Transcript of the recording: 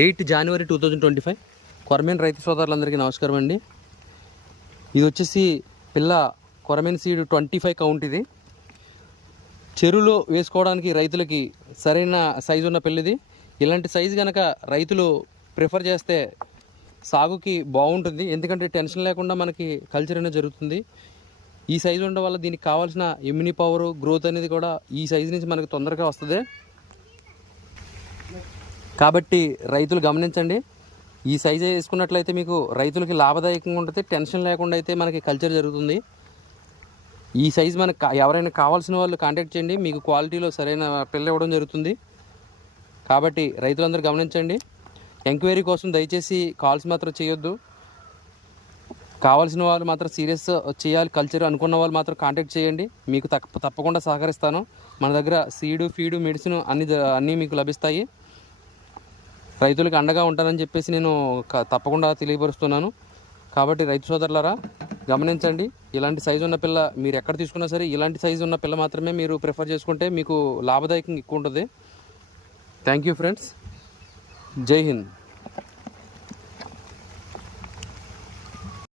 Eight January two thousand twenty five కొరమేన్ రైతు సోదరులందరికీ నమస్కారం అండి. ఇది వచ్చేసి పిల్ల కొరమేన్ సీడ్ ట్వంటీ ఫైవ్ కౌంట్ ఇది. చెరువులో వేసుకోవడానికి రైతులకి సరైన సైజు ఉన్న పిల్లిది ఇలాంటి సైజు కనుక రైతులు ప్రిఫర్ చేస్తే సాగుకి బాగుంటుంది. ఎందుకంటే టెన్షన్ లేకుండా మనకి కల్చర్ అనేది జరుగుతుంది. ఈ సైజు ఉండడం వల్ల దీనికి కావాల్సిన ఇమ్యూని పవర్ గ్రోత్ అనేది కూడా ఈ సైజు నుంచి మనకు తొందరగా వస్తుంది. కాబట్టి రైతులు గమనించండి. ఈ సైజే వేసుకున్నట్లయితే మీకు రైతులకి లాభదాయకంగా ఉంటుంది. టెన్షన్ లేకుండా అయితే మనకి కల్చర్ జరుగుతుంది. ఈ సైజు మనకు ఎవరైనా కావాల్సిన వాళ్ళు కాంటాక్ట్ చేయండి. మీకు క్వాలిటీలో సరైన పిల్ల ఇవ్వడం జరుగుతుంది. కాబట్టి రైతులందరూ గమనించండి. ఎంక్వైరీ కోసం దయచేసి కాల్స్ మాత్రం చేయొద్దు. కావాల్సిన వాళ్ళు మాత్రం సీరియస్ చేయాలి. కల్చర్ అనుకున్న వాళ్ళు మాత్రం కాంటాక్ట్ చేయండి. మీకు తప్ప తప్పకుండా సహకరిస్తాను. మన దగ్గర సీడు ఫీడు మెడిసిన్ అన్ని అన్నీ మీకు లభిస్తాయి. రైతులకు అండగా ఉంటానని చెప్పేసి నేను తప్పకుండా తెలియపరుస్తున్నాను. కాబట్టి రైతు సోదరులరా గమనించండి ఇలాంటి సైజు ఉన్న పిల్ల మీరు ఎక్కడ తీసుకున్నా సరే ఇలాంటి సైజు ఉన్న పిల్ల మాత్రమే మీరు ప్రిఫర్ చేసుకుంటే మీకు లాభదాయకంగా ఎక్కువ ఉంటుంది. Thank you friends. జై హింద్.